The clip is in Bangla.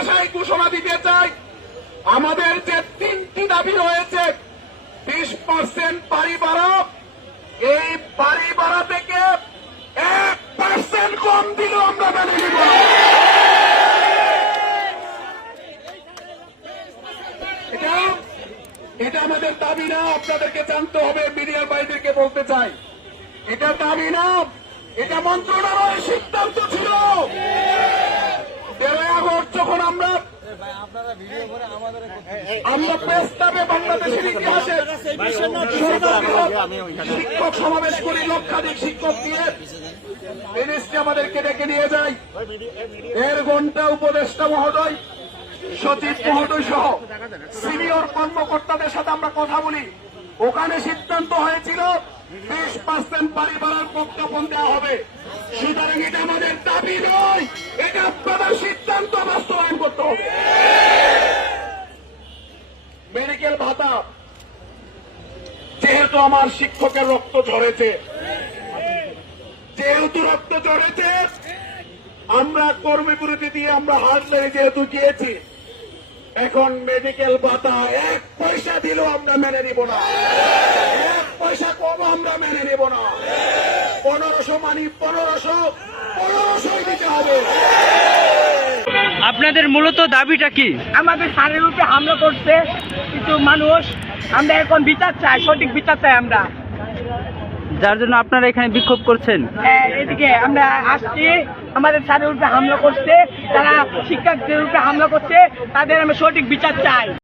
ভাষায় ঘোষণা দিতে চাই, আমাদের যে 3টি দাবি রয়েছে, 20% বাড়ি ভাড়া, এই বাড়ি ভাড়া থেকে 1% কম দিলেও আমরা মেনে নিব না। এটা আমাদের দাবি না, আপনাদেরকে জানতে হবে। মিডিয়ার ভাইদেরকে বলতে চাই, এটা দাবি না, এটা মন্ত্রণালয়ের সিদ্ধান্ত ছিল। 13 আগস্ট যখন আমরা প্রস্তাবে বাংলাদেশের ইতিহাসে শিক্ষক সমাবেশ করি, লক্ষাধিক শিক্ষক দিয়ে মিনিস্ট্রি আমাদেরকে ডেকে নিয়ে যায়। 1.5 ঘন্টা উপদেষ্টা মহোদয়, সচিব মহোদয় সহ সিনিয়র কর্মকর্তাদের সাথে আমরা কথা বলি। ওখানে সিদ্ধান্ত হয়েছিল 20% বাড়ি ভাড়ার প্রজ্ঞাপন দেওয়া হবে। সুতরাং এটা আমাদের দাবি নয়, এটা আপনাদের সিদ্ধান্ত বাস্তবায়ন করতে হবে। মেডিকেল ভাতা, যেহেতু আমার শিক্ষকের রক্ত ঝরেছে, আমরা কর্মবিরতি দিয়ে আমরা হাত লেগে যেহেতু গিয়েছি, এখন মেডিকেল ভাতা 1 পয়সা দিলেও আমরা মেনে নিব না, 1 পয়সা কম আমরা মেনে নিব না। 1500 মানি 1500 দিতে হবে। আপনাদের মূলত দাবিটা কি? আমাদের সারের উপরে হামলা করছে কিছু মানুষ, আমরা এখন বিচার চাই, সঠিক বিচার চাই আমরা, যার জন্য আপনারা এখানে বিক্ষোভ করছেন। এদিকে আমরা আসছি, আমাদের সারের উপরে হামলা করছে, তারা শিক্ষকদের উপরে হামলা করছে, তাদের আমরা সঠিক বিচার চাই।